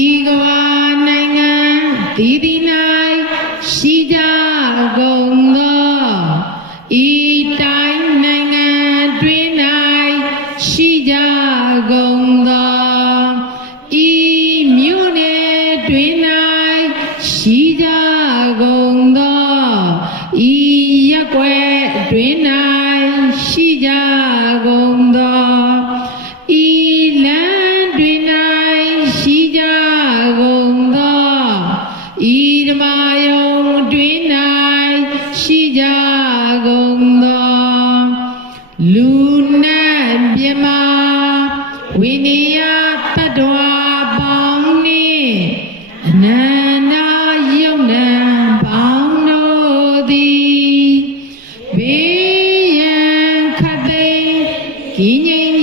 ဤကဘာနိုင်ငံဒီဒီ၌ရှိကြကုန်သောဤတိုင်းနိုင်ငံတွင်၌ရှိကြကုန်သောဤမြို့နယ်တွင်၌ရှိကြကုန်သောဤရက်ွယ်တွင်၌ရှိကြ ဤဓမ္မယုံတွင်၌ရှိကြကုန်သောလူနတ်မြမဝိနည်းတတ္တဝါပေါင်းနှင့်အနန္တယုံနံပေါင်းတို့သည်ဘေးရန်ခတ်သိမ်းကိငိမ့်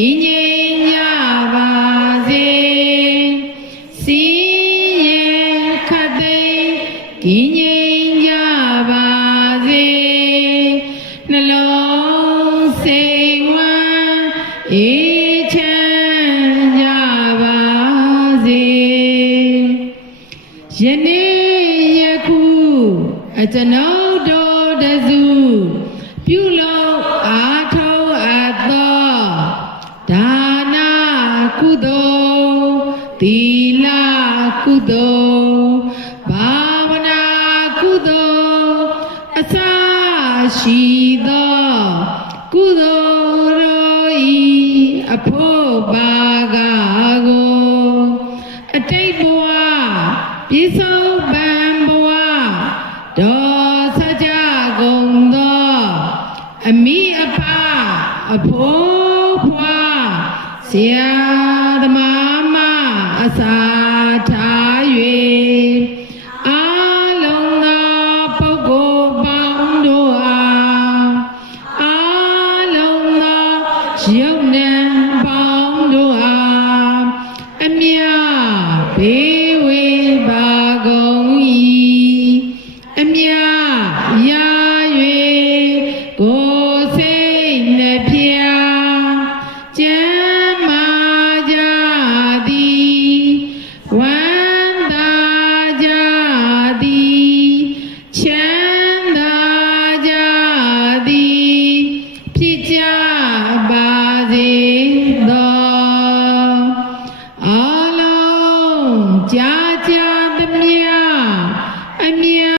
ကိငိမ့်ကြပါစေစီရင်ခတ်သိမ်းကိငိမ့်ကြပါစေနှလုံးစိတ်ဝမ်းအေးချမ်းကြပါစေယနေ့ယခုအကျွန်ုပ်တို့တစုပြုလု သီလကုသိုလ်ဘာဝနာကုသိုလ်အစရှိသောကုသိုလ်တို့ဤအဖို့ပါကကိုအတိတ်ဘဝပြစ္ဆုတ်ပံဘဝဒေါ်စကြကုန်သောအမိအဖအဖိုးဖွာဆရာသမား စာထား၍အာလုံးသောပုဂ္ဂိုလ်ပေါင်းတို့အားအာလုံးသောယုံနံပေါင်းတို့အားအမြတ် ya